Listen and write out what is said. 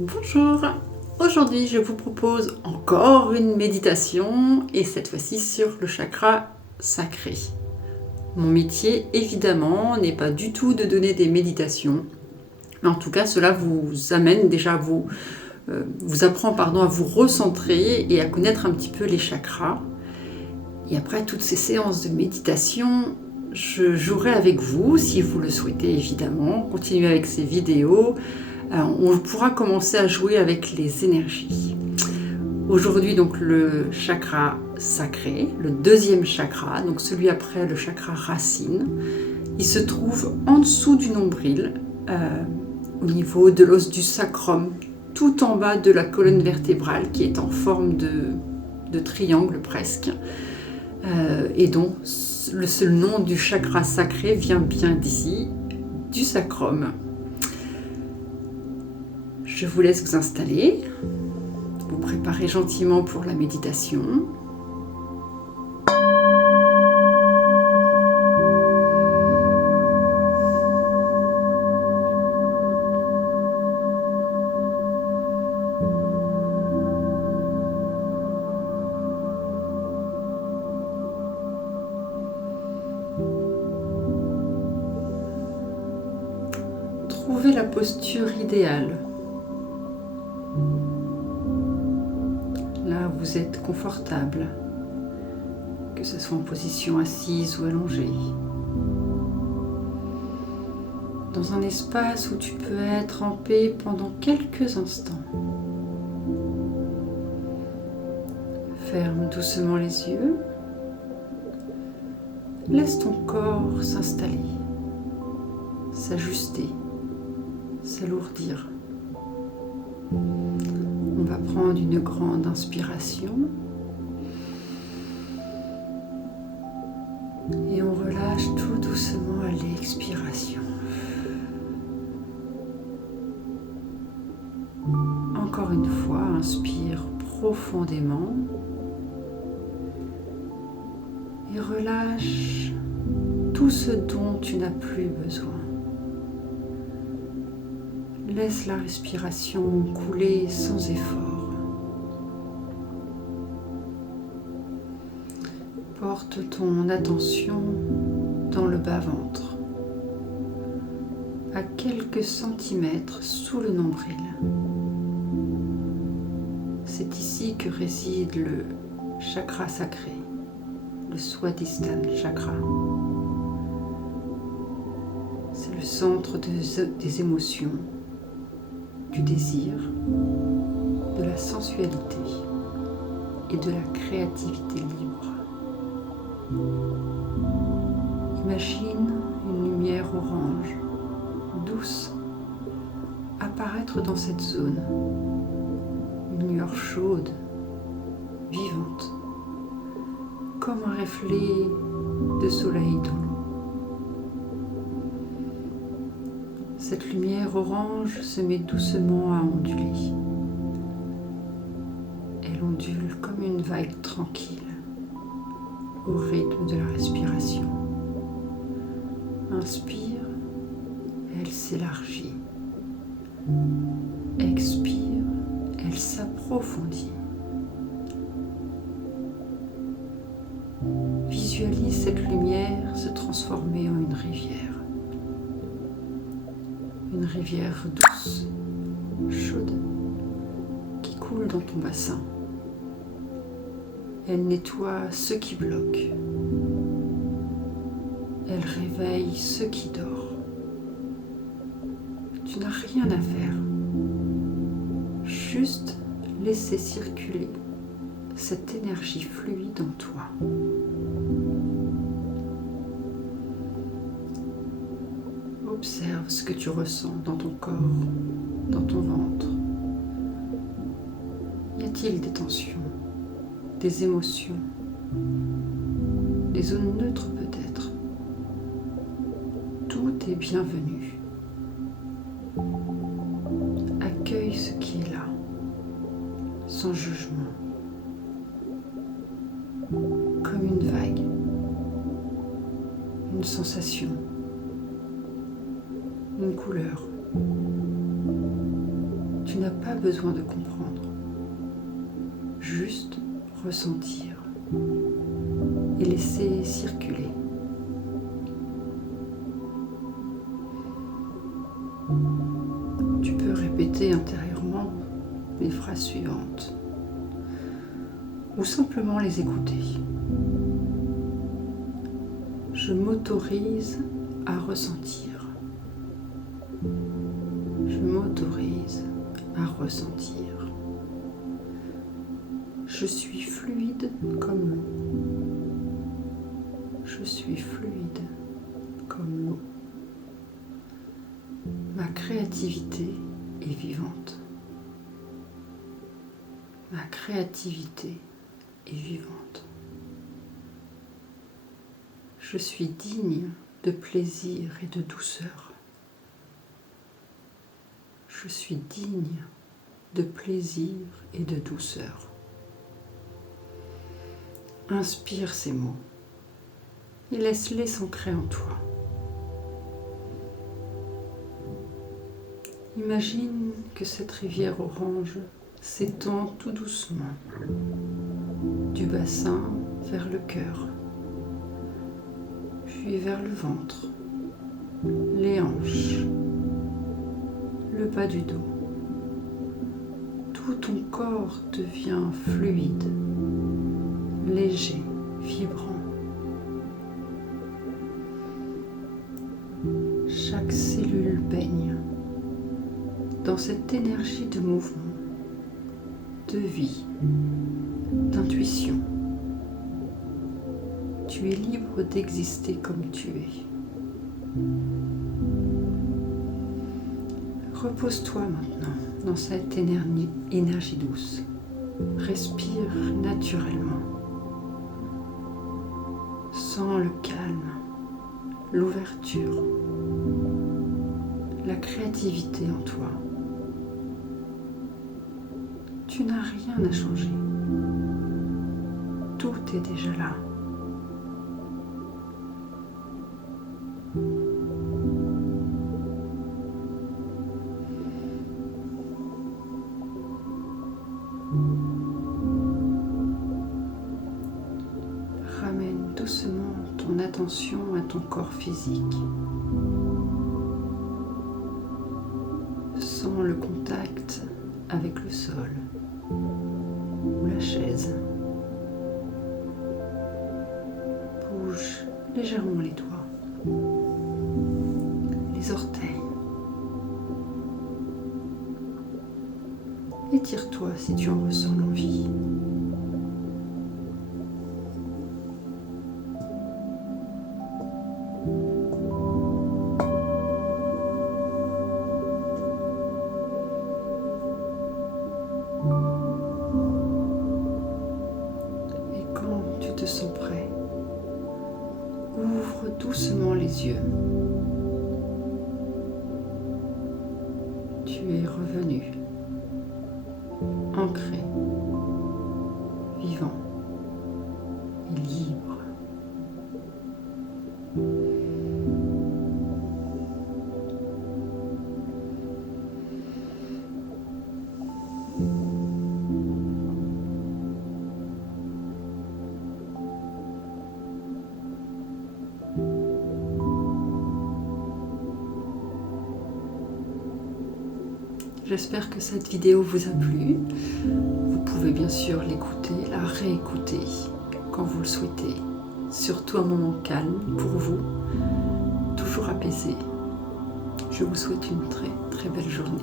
Bonjour, aujourd'hui je vous propose encore une méditation et cette fois-ci sur le chakra sacré. Mon métier évidemment n'est pas du tout de donner des méditations, mais en tout cas cela vous amène déjà vous apprend à vous recentrer et à connaître un petit peu les chakras. Et après toutes ces séances de méditation, je jouerai avec vous si vous le souhaitez évidemment, continuer avec ces vidéos. Alors, on pourra commencer à jouer avec les énergies. Aujourd'hui, donc le chakra sacré, le deuxième chakra, donc celui après le chakra racine, il se trouve en dessous du nombril, au niveau de l'os du sacrum, tout en bas de la colonne vertébrale qui est en forme de triangle presque. Et donc, le seul nom du chakra sacré vient bien d'ici, du sacrum. Je vous laisse vous installer, vous préparer gentiment pour la méditation. Trouvez la posture idéale. Là, vous êtes confortable, que ce soit en position assise ou allongée. Dans un espace où tu peux être en paix pendant quelques instants. Ferme doucement les yeux. Laisse ton corps s'installer, s'ajuster, s'alourdir. On va prendre une grande inspiration et on relâche tout doucement à l'expiration. Encore une fois, inspire profondément et relâche tout ce dont tu n'as plus besoin. Laisse la respiration couler sans effort. Porte ton attention dans le bas-ventre, à quelques centimètres sous le nombril. C'est ici que réside le chakra sacré, le Swadhisthana chakra. C'est le centre des émotions, du désir, de la sensualité et de la créativité libre. Imagine une lumière orange, douce, apparaître dans cette zone. Une lueur chaude, vivante, comme un reflet de soleil dans l'eau. Cette lumière orange se met doucement à onduler. Elle ondule comme une vague tranquille, au rythme de la respiration. Inspire, elle s'élargit. Expire, elle s'approfondit. Visualise cette lumière se transformer en une rivière. Une rivière douce, chaude, qui coule dans ton bassin. Elle nettoie ce qui bloque. Elle réveille ce qui dort. Tu n'as rien à faire. Juste laisser circuler cette énergie fluide en toi. Observe ce que tu ressens dans ton corps, dans ton ventre. Y a-t-il des tensions, des émotions, des zones neutres peut-être? Tout est bienvenu. Accueille ce qui est là, sans jugement, comme une vague, une sensation, une couleur. Tu n'as pas besoin de comprendre, juste ressentir et laisser circuler. Tu peux répéter intérieurement les phrases suivantes ou simplement les écouter. Je m'autorise à ressentir. Je m'autorise à ressentir. Je suis fluide comme l'eau. Je suis fluide comme l'eau. Ma créativité est vivante. Ma créativité est vivante. Je suis digne de plaisir et de douceur. Je suis digne de plaisir et de douceur. Inspire ces mots et laisse-les s'ancrer en toi. Imagine que cette rivière orange s'étend tout doucement du bassin vers le cœur, puis vers le ventre, les hanches, le bas du dos. Tout ton corps devient fluide, léger, vibrant. Chaque cellule baigne dans cette énergie de mouvement, de vie, d'intuition. Tu es libre d'exister comme tu es. Repose-toi maintenant dans cette énergie douce. Respire naturellement. Sens le calme, l'ouverture, la créativité en toi. Tu n'as rien à changer. Tout est déjà là. Ramène doucement ton attention à ton corps physique. Sens le contact avec le sol ou la chaise. Bouge légèrement les doigts, les orteils. Étire-toi si tu en ressens l'envie. Et quand tu te sens prêt, ouvre doucement les yeux. Tu es revenu, ancré, vivant et libre. J'espère que cette vidéo vous a plu. Vous pouvez bien sûr l'écouter, la réécouter quand vous le souhaitez. Surtout un moment calme pour vous, toujours apaisé. Je vous souhaite une très très belle journée.